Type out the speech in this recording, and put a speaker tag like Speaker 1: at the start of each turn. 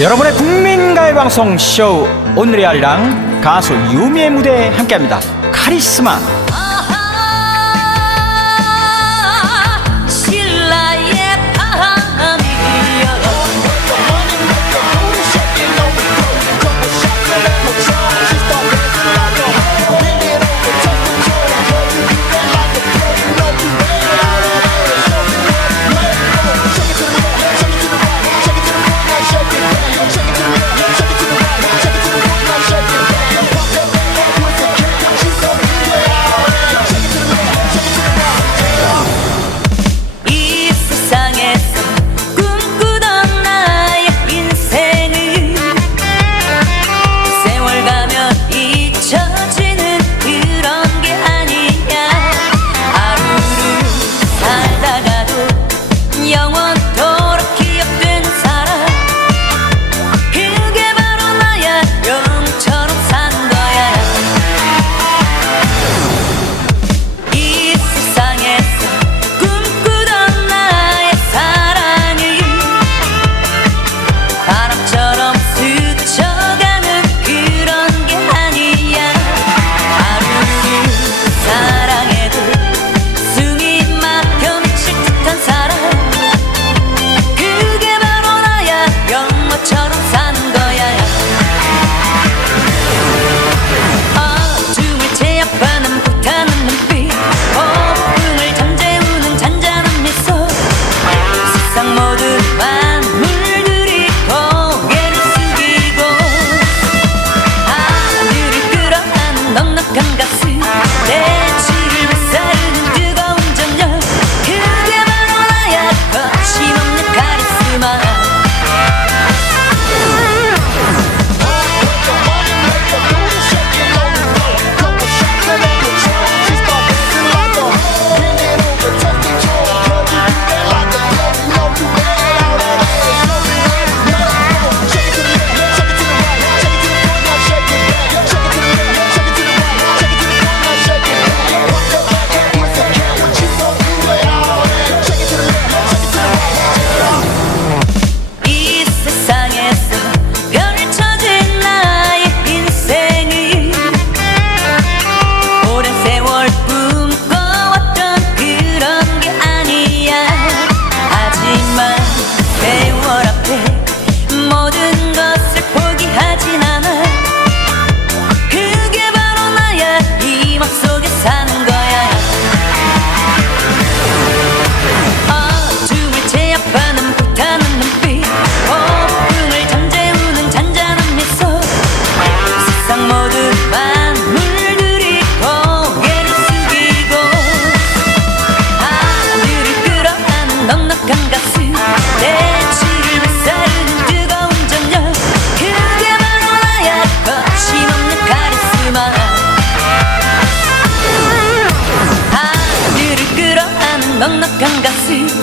Speaker 1: 여러분의 국민가요방송 쇼 오늘의 아리랑 가수 유미의 무대에 함께합니다. 카리스마
Speaker 2: 세상에서 así.